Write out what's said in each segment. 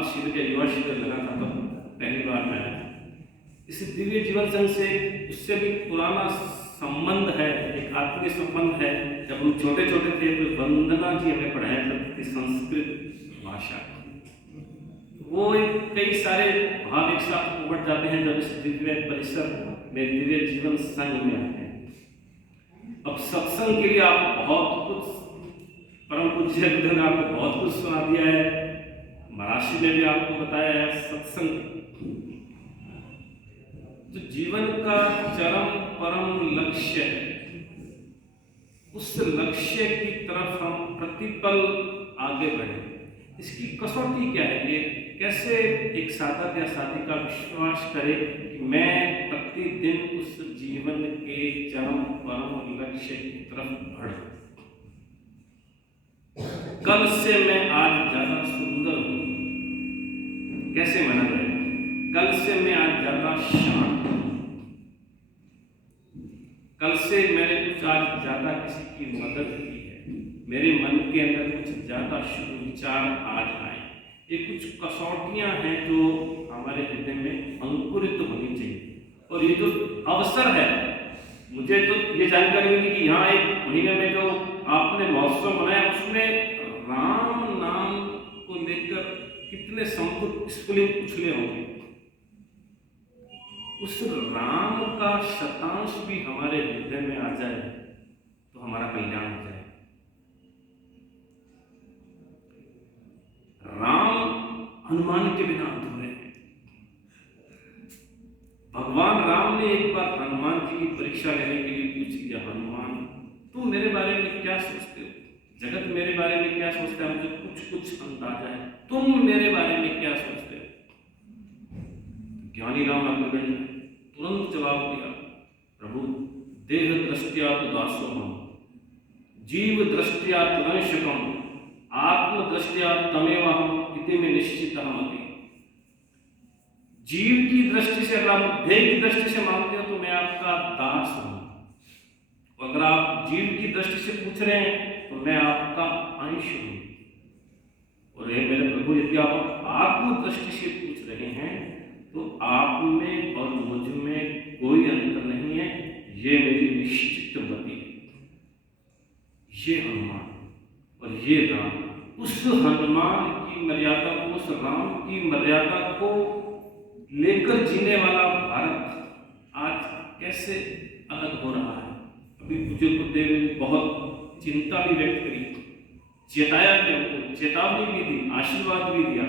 बाल शिविर युवा शिविर लगा था, तब पहली बार मैं आया। इस दिव्य जीवन संघ से उससे भी पुराना संबंध है, एक आत्मीय संबंध है। जब हम छोटे छोटे थे तो वंदना जी हमें पढ़ाया करती थी संस्कृत भाषा। वो कई सारे भाव एक साथ उमड़ जाते हैं जब इस दिव्य परिसर में, दिव्य जीवन संघ में आते हैं। अब सत्संग के लिए आप बहुत कुछ, परम पूज्य गुरु ने आपको बहुत कुछ सुना दिया है, महाराष्ट्र में भी आपको बताया है सत्संग। जो जीवन का चरम परम लक्ष्य है, उस लक्ष्य की तरफ हम प्रतिपल आगे बढ़े, इसकी कसौटी क्या है? ये कैसे एक साधक या साधिका विश्वास करे कि मैं प्रतिदिन उस जीवन के चरम परम लक्ष्य की तरफ बढ़ूं। कल से मैं आज ज्यादा सुंदर हूं, कैसे मना जाए? कल से मैं आज ज्यादा शांत हूं, कल से मैंने कुछ आज ज्यादा किसी की मदद की है, मेरे मन के अंदर कुछ ज्यादा शुभ विचार आज आए। ये कुछ कसौटियां हैं जो हमारे हृदय में अंकुरित होनी चाहिए। और ये जो अवसर है, मुझे तो ये जानकारी मिली कि यहाँ एक महीने में जो आपने महोत्सव मनाया, उसमें राम नाम को लेकर कितने स्फुलिंग उछले होंगे। उस राम का शतांश भी हमारे हृदय में आ जाए तो हमारा कल्याण हो जाए। राम हनुमान के बिना अधूरे हैं। भगवान राम ने एक बार हनुमान जी की परीक्षा लेने के लिए पूछ लिया, हनुमान तुम मेरे बारे में क्या सोचते हो? जगत मेरे बारे में क्या सोचता है? मुझे कुछ कुछ अंदाजा है, तुम मेरे बारे में क्या सोचते हो? ज्ञानी राम अग्रगण्य ने तुरंत जवाब दिया, प्रभु देह दृष्टिया तो दासोहम, जीव दृष्टिया तदंशकम, आत्म दृष्टिया तमेवहम इति में निश्चित हम। जीव की दृष्टि से, अगर आप देह की दृष्टि से मानते हो तो मैं आपका दास हूं, अगर आप जीव की दृष्टि से पूछ रहे हैं तो मैं आपका अंश हूं। और ये मेरे प्रभु, यदि आप आत्म दृष्टि से पूछ रहे हैं तो आप में और मुझ में कोई अंतर नहीं है, ये मेरी निश्चित मति है। ये हनुमान और ये राम, उस हनुमान की मर्यादा को, उस राम की मर्यादा को लेकर जीने वाला भारत आज कैसे अलग हो रहा है। अभी पूज्य गुरुदेव ने बहुत चिंता भी व्यक्त करी, चेताया कि उनको चेतावनी भी दी, आशीर्वाद भी दिया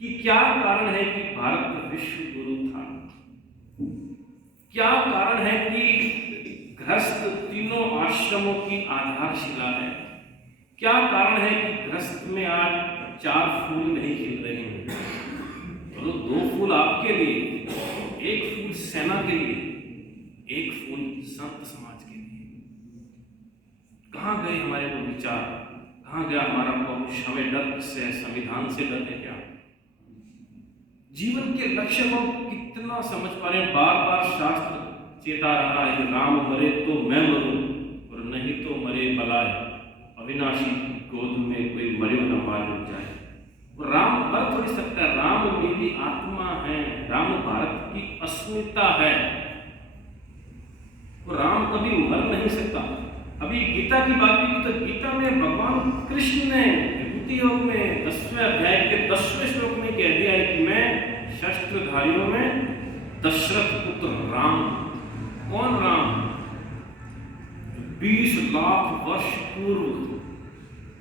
कि क्या कारण है कि भारत विश्व गुरु था, क्या कारण है कि गृहस्थ तीनों आश्रमों की आधारशिला है, क्या कारण है कि गृहस्थ में आज 4 फूल नहीं खिल रहे हैं? तो 2 फूल आपके लिए, 1 फूल सेना के लिए, 1 फूल संत समाज के लिए। कहाँ गए हमारे वो विचार? कहाँ गया हमारा पौरुष? हमें डर से, संविधान से डर है क्या? जीवन के लक्ष्य को कितना समझ पा रहे हैं? बार बार शास्त्र चेता रहा है, राम मरे तो मैं मरूं और नहीं तो मरे बलाय, अविनाशी की गोद में कोई मरे न मार जाए। राम मर थोड़ी सकता है, राम मेरी आत्मा है, राम भारत की अस्मिता है, वो राम कभी मर नहीं सकता। अभी गीता की बात की तो गीता में भगवान कृष्ण ने विभूति योग में 10वें अध्याय के 10वें श्लोक में कह दिया है कि मैं शस्त्रधारियों में दशरथ पुत्र राम। कौन राम? 20 लाख वर्ष पूर्व।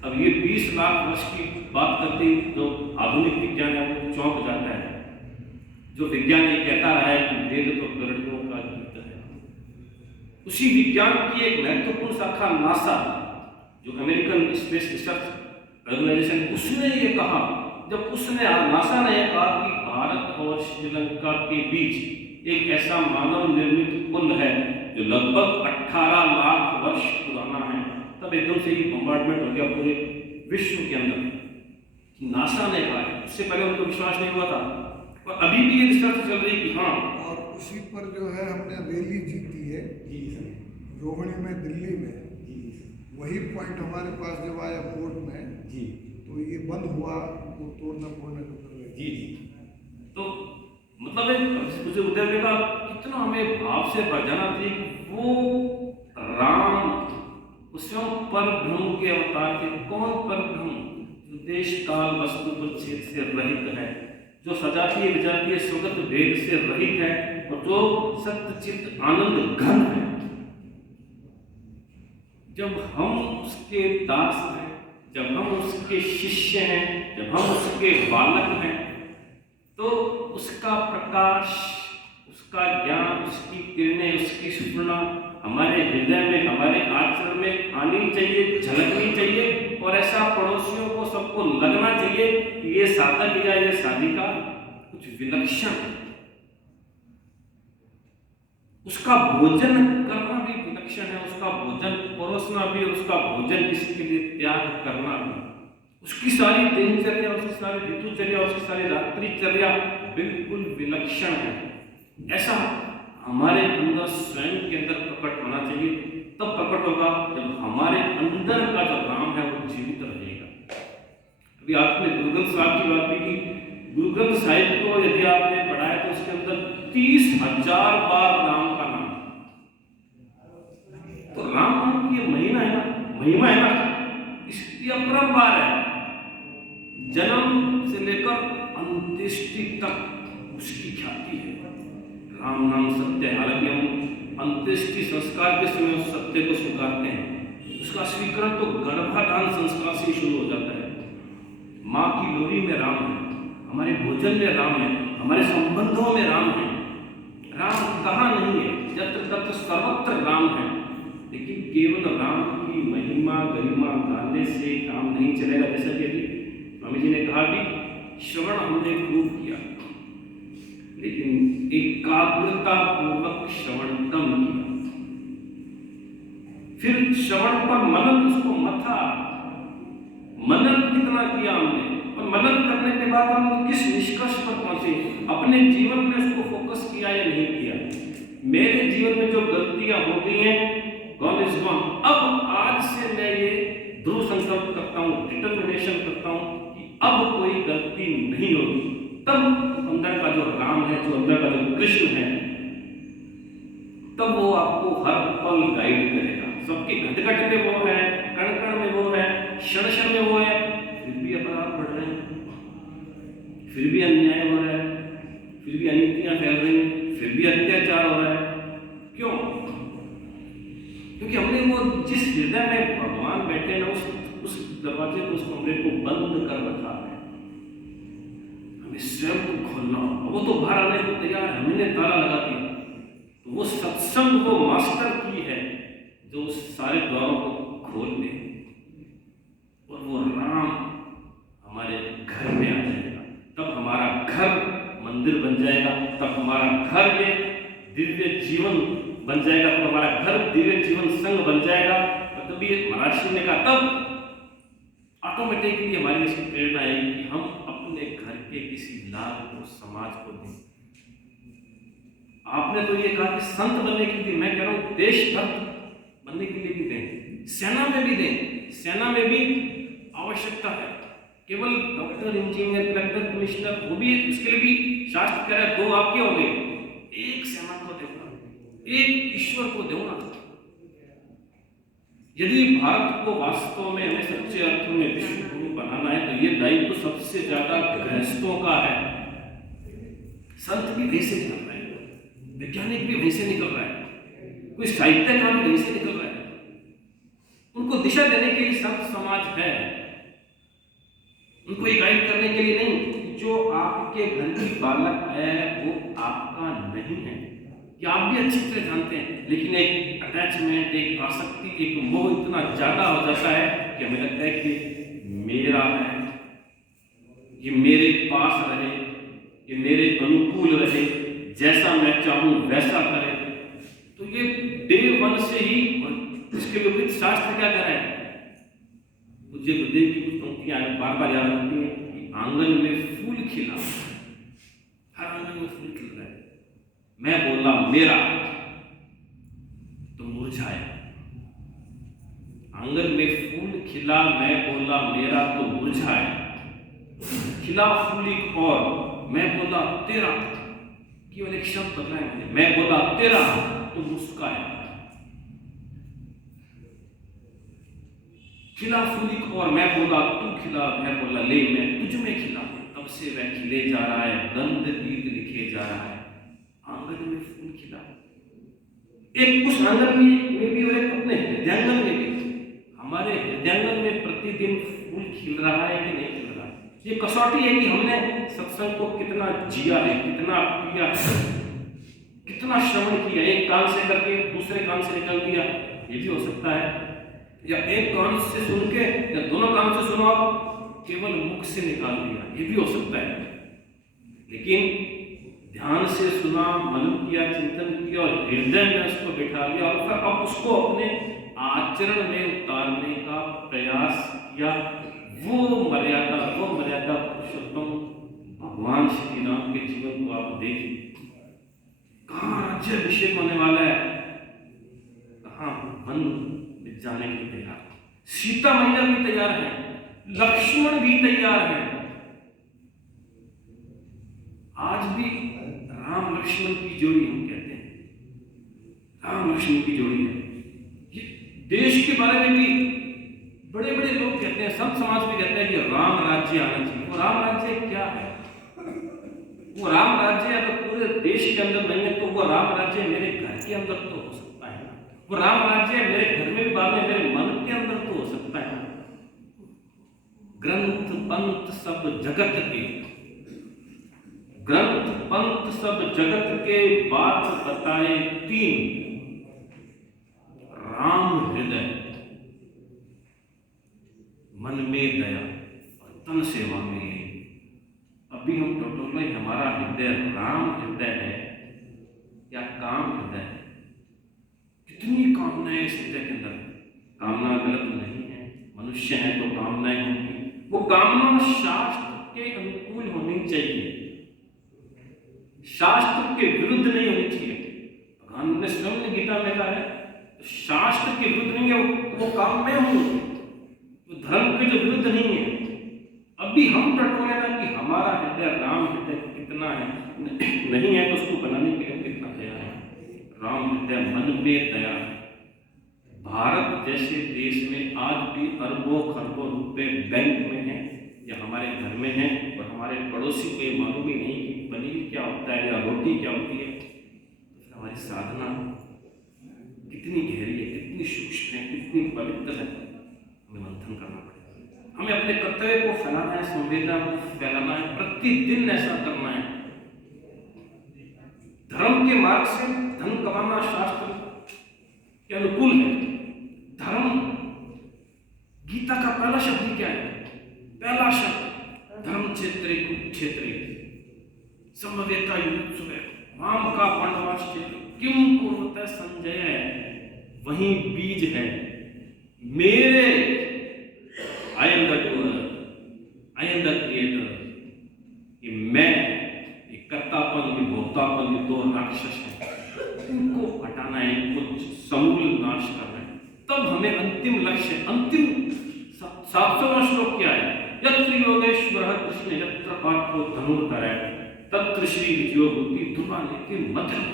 अब ये 20 लाख वर्ष की बात करते ही जो आधुनिक विज्ञान है वो चौंक जाता है। जो विज्ञान ये कहता रहा है कि वेद तो गरुड़ों का गीत है, उसी विज्ञान की एक महत्वपूर्ण शाखा नासा, जो अमेरिकन स्पेस रिसर्च ऑर्गेनाइजेशन, उसने ये कहा, जब उसने नासा ने कहा कि भारत और श्रीलंका के बीच एक ऐसा मानव निर्मित पुल है जो लगभग 18 लाख वर्ष पुराना है, तब एकदम से ही बम्बार्डमेंट हो गया पूरे विश्व के अंदर। नासा ने कहा है, उससे पहले उनको विश्वास नहीं हुआ था, और अभी भी ये रिसर्च चल रही है कि हाँ। और उसी पर जो है हमने रैली जीती है रोहिणी में, दिल्ली में। वही पॉइंट हमारे पास जब आया कोर्ट में, तो ये बंद हुआ को तोड़ना फोड़ना जो कर रहे जी। तो मतलब है मुझे उधर देखा कितना हमें भाव से बजाना चाहिए कि वो राम स्वयं पर ब्रह्म के अवतार थे। कौन पर ब्रह्म? जो देश काल वस्तु परिच्छेद से रहित है, जो सजातीय विजातीय स्वगत भेद से रहित है और जो सत्य चित्त आनंद घन है। जब हम उसके दास हैं, जब हम उसके शिष्य हैं, जब हम उसके बालक हैं, तो उसका प्रकाश, उसका ज्ञान, उसकी किरणें, उसकी स्फुरना हमारे हृदय में, हमारे आचरण में आनी चाहिए, झलकनी चाहिए। और ऐसा पड़ोसियों को सबको लगना चाहिए कि ये साधक या ये साधिका कुछ विलक्षण है। उसका भोजन करना भी विलक्षण है, उसका भोजन परोसना भी, और उसका भोजन किसी के लिए त्याग करना भी। उसकी सारी दिनचर्या, उसकी सारी ऋतुचर्या, उसकी सारी रात्रिचर्या बिल्कुल विलक्षण है। ऐसा हमारे अंदर स्वयं के अंदर प्रकट होना चाहिए। तब प्रकट होगा जब हमारे अंदर का जो राम है वो जीवित रहेगा। अभी आपने गुरु ग्रंथ साहिब की बात भी की। गुरु ग्रंथ साहिब को यदि आपने पढ़ा है तो उसके अंदर 30,000 बार राम का नाम। तो राम नाम की महिमा है ना, महिमा है ना, इसकी अपरंपार है। जन्म से लेकर अंत्येष्टि तक उसकी ख्याति है। राम नाम सत्य है। हालांकि हम अंत्येष्टि संस्कार के समय उस सत्य को स्वीकारते हैं, उसका स्वीकरण तो गर्भाधान संस्कार से शुरू हो जाता है। माँ की लोरी में राम है, हमारे भोजन में राम है, हमारे संबंधों में राम है। राम कहाँ नहीं है? यत्र तत्र सर्वत्र राम है। लेकिन केवल राम की महिमा गरिमा गाने से काम नहीं चलेगा। जैसा कि अभी स्वामी जी ने कहा कि श्रवण हमने खूब किया, लेकिन एकाग्रता पूर्वक श्रवण कम किया। फिर श्रवण पर मनन, उसको मथा, मनन कितना किया हमने, और मनन करने के बाद हम किस निष्कर्ष पर पहुंचे, अपने जीवन में उसको फोकस किया या नहीं किया। मेरे जीवन में जो गलतियां हो गई हैं, गॉन इज गॉन। अब आज से मैं ये दृढ़ संकल्प करता हूँ, डिटर्मिनेशन करता हूँ कि अब कोई गलती नहीं होगी। तब अंदर का जो राम है, जो अंदर का जो कृष्ण है, तब वो आपको हर पल गाइड करेगा। सबके घट घट में वो है, कण कण में वो है, क्षण क्षण में वो है। फिर भी अपराध बढ़ रहे हैं, फिर भी अन्याय हो रहा है, फिर भी अनीतियां फैल रही हैं, फिर भी अत्याचार हो रहा है। क्यों? क्योंकि हमने वो जिस हृदय में भगवान बैठे ना, उस दरवाजे को, उस कमरे को बंद कर रखा है। हमें स्वयं को खोलना होगा। वो तो बाहर आने को तैयार है, हमने ताला लगा दिया। तो वो सत्संग, वो मास्टर की है जो उस सारे द्वारों को खोल दे, और वो राम हमारे घर में आ जाएगा। तब हमारा घर मंदिर बन जाएगा, तब हमारा घर में दिव्य जीवन बन जाएगा, तब हमारा घर दिव्य जीवन संघ बन जाएगा। और तभी महाराज ने कहा, तब ऑटोमेटिकली हमारी इसकी प्रेरणा आएगी कि हम अपने घर के किसी लाभ को, समाज को दें। आपने तो ये कहा कि संत बनने के लिए, मैं कह रहा हूं देशभक्त बनने के लिए भी दें, सेना में भी दें। सेना में भी आवश्यकता है। केवल डॉक्टर, इंजीनियर, कलेक्टर, कमिश्नर, वो भी, उसके लिए भी शास्त्र कह रहा है 2 आपके हो गए, 1 सेना को देना, 1 ईश्वर को देना। यदि भारत को वास्तव में, हमें सच्चे अर्थों में विश्व गुरु बनाना है, तो ये दायित्व तो सबसे ज्यादा गृहस्थों का है। संत भी वहीं से निकल रहे हैं, वैज्ञानिक भी वहीं से निकल रहा है, कोई साहित्यकार भी वहीं से निकल रहा है। उनको दिशा देने के लिए संत समाज है, उनको ये गाइड करने के लिए नहीं। जो आपके घर की बालक है वो आपका नहीं है, कि आप भी अच्छी तरह जानते हैं, लेकिन एक अटैचमेंट, एक आसक्ति, एक मोह इतना ज्यादा हो जाता है कि हमें लगता है कि मेरा है, ये मेरे पास रहे, ये मेरे अनुकूल रहे, जैसा मैं चाहूं वैसा करे। तो ये डे 1 से ही, इसके विपरीत शास्त्र क्या कर रहा है? मुझे गुरुदेव की कुछ पंक्तियां बार बार याद आती हैं कि आंगन में फूल खिला, हर आंगन में फूल खिल रहा है, मैं बोला मेरा तो मुरझाया। आंगन में फूल खिला, मैं बोला मेरा तो मुरझाया। खिला फूली और मैं बोला तेरा, केवल एक शब्द बदला है मुझे, मैं बोला तेरा तो मुस्काया। खिला फूली और मैं बोला तू खिला, मैं बोला ले मैं तुझ में खिला। तब से वह खिले जा रहा है, गंध गीत लिखे जा रहा है, आंगन में फूल खिला। एक उस आंगन में भी और एक अपने हृदयांगन में भी। हमारे हृदयांगन में प्रतिदिन फूल खिल रहा है कि नहीं खिल रहा है? ये कसौटी है कि हमने सत्संग को कितना जिया है, कितना पिया है, कितना श्रवण किया। एक कान से करके दूसरे कान से निकल दिया, ये भी हो सकता है, या एक कान से सुन के या दोनों कान से सुनो आप, केवल मुख से निकाल दिया, ये भी हो सकता है। लेकिन ध्यान से सुना, मनन किया, चिंतन किया और हृदय में उसको बैठा लिया और फिर अब उसको अपने आचरण में उतारने का प्रयास किया। वो मर्यादा पुरुषोत्तम भगवान श्री राम के जीवन को आप देखिए, कहाँ राज्य अभिषेक होने वाला है, कहाँ वन में जाने के लिए तैयार, सीता मैया भी तैयार है, लक्ष्मण भी तैयार है। आज भी राम लक्ष्मण की जोड़ी हम कहते हैं, राम लक्ष्मण की जोड़ी है। ये देश के बारे में भी बड़े बड़े लोग कहते हैं, संत समाज भी कहते हैं कि राम राज्य आना चाहिए। वो राम राज्य क्या है? वो राम राज्य अगर पूरे देश के अंदर नहीं है तो वो राम राज्य मेरे घर के अंदर तो हो सकता है। वो राम राज्य मेरे घर में बाद में मेरे मन के अंदर तो हो सकता है। ग्रंथ पंथ सब जगत के, ग्रंथ पंथ सब जगत के बात बताए तीन, राम हृदय, मन में दया और तन सेवा में। अभी हम टोटोलो हमारा हृदय राम हृदय है या काम हृदय है? कितनी कामनाएं इस हृदय के अंदर। कामना गलत नहीं है, मनुष्य है तो कामनाएं होंगी। वो कामना शास्त्र के अनुकूल होनी चाहिए, शास्त्र के विरुद्ध नहीं होनी चाहिए। भगवान ने स्वयं ने गीता में कहा है शास्त्र के विरुद्ध नहीं है, वो काम में होंगे, वो धर्म के जो विरुद्ध नहीं है। अभी हम टटोले ना कि हमारा हृदय राम हृदय कितना है, नहीं है तो उसको बनाने के लिए कितना तैयार है। राम हृदय मन में दया है। भारत जैसे देश में आज भी अरबों खरबों रुपए बैंक में है या हमारे घर में है और हमारे पड़ोसी को ये मालूम ही नहीं कि पनीर क्या होता है या रोटी क्या होती है। तो हमारी साधना कितनी गहरी है, कितनी सूक्ष्म है, कितनी पवित्र है, हमें मंथन करना पड़ेगा। हमें अपने कर्तव्य को फैलाना है, संवेदना को फैलाना है, प्रतिदिन ऐसा करना है। धर्म के मार्ग से धन कमाना शास्त्र के अनुकूल है। धर्म, गीता का पहला शब्द क्या है? पहला शब्द धर्म क्षेत्रे कुरुक्षेत्रे समवेता युत्सुवे राम का पांडवाश्च किम कुरुते संजय। वही बीज है मेरे, I am the doer, I am the creator. ये मैं, ये कर्तापन, ये भोक्तापन, ये दो राक्षस है, इनको हटाना है, इनको समूल नाश करना है। तब हमें अंतिम लक्ष्य, अंतिम 7वां श्लोक क्या है? यत्र योगेश्वरः कृष्ण यत्र पार्थो धनुर्धरः तत्र श्री विजयो भूति ध्रुवानीति मध्यम।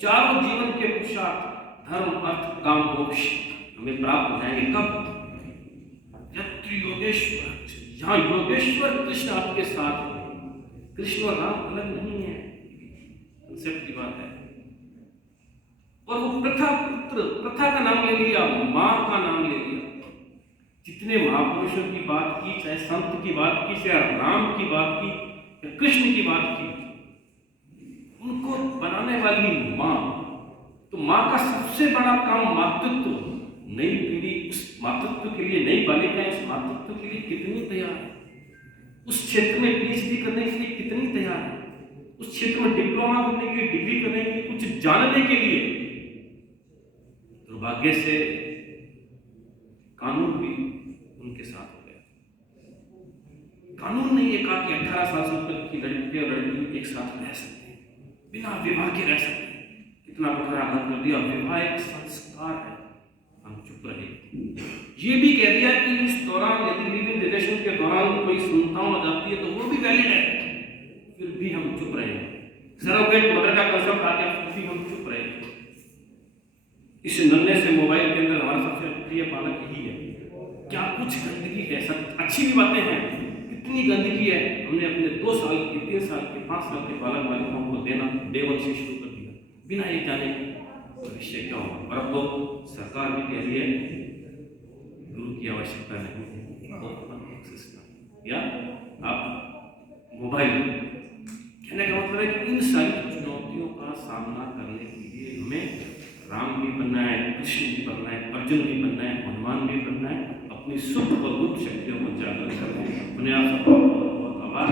चारों जीवन के पुरुषार्थ धर्म अर्थ काम मोक्ष हमें प्राप्त हो जाएंगे कब? यत्र योगेश्वर, जहां योगेश्वर कृष्ण आपके साथ हो। कृष्ण और राम अलग नहीं है, कंसेप्ट की बात है। और वो प्रथा, पुत्र, प्रथा का नाम ले लिया, मां का नाम ले लिया। जितने महापुरुषों की बात की, चाहे संत की बात की, चाहे राम की बात की, या कृष्ण की बात की, उनको बनाने वाली मां। तो मां का सबसे बड़ा काम मातृत्व। नई पीढ़ी उस मातृत्व के लिए, नई बालिकाएं उस मातृत्व के लिए कितनी तैयार है? उस क्षेत्र में पीएचडी करने के लिए कितनी तैयार है? उस क्षेत्र में डिप्लोमा करने के लिए, डिग्री करने के लिए, कुछ जानने के लिए। दुर्भाग्य से कानून भी उनके साथ हो गया। कानून ने ये कहा कि 18 साल से ऊपर की लड़की और लड़की एक साथ रह सकते हैं, बिना विवाह के रह सकते हैं। कितना बड़ा आघात कर दिया। विवाह एक संस्कार है, हम चुप रहे। ये भी कह दिया कि इस दौरान यदि लिविंग रिलेशन के दौरान कोई संतान हो जाती है तो वो भी वैलिड है, फिर भी हम चुप रहे। सरोगेट मदर का कंसेप्ट आ गया, फिर भी हम चुप रहे। इस नन्हे से मोबाइल के अंदर हमारा सबसे प्रिय पालक यही है। क्या कुछ गंदगी है, सब अच्छी भी बातें हैं, कितनी गंदगी है। हमने अपने 2 साल के, 3 साल के, 5 साल के बालक बालिकाओं को देना डे 1 से शुरू कर दिया, बिना ये जाने भविष्य क्या होगा। और अब तो सरकार भी कह रही है गुरु की आवश्यकता नहीं, ओपन सिस्टम या आप मोबाइल। कहने का मतलब है कि इन सारी चुनौतियों का सामना करने के लिए हमें राम भी बनना है, कृष्ण भी बनना है, अर्जुन भी बनना है, हनुमान भी बनना है। अपनी सुख और गुप्त शक्तियों को जागृत करना है। अपने आप सबका बहुत बहुत आभार।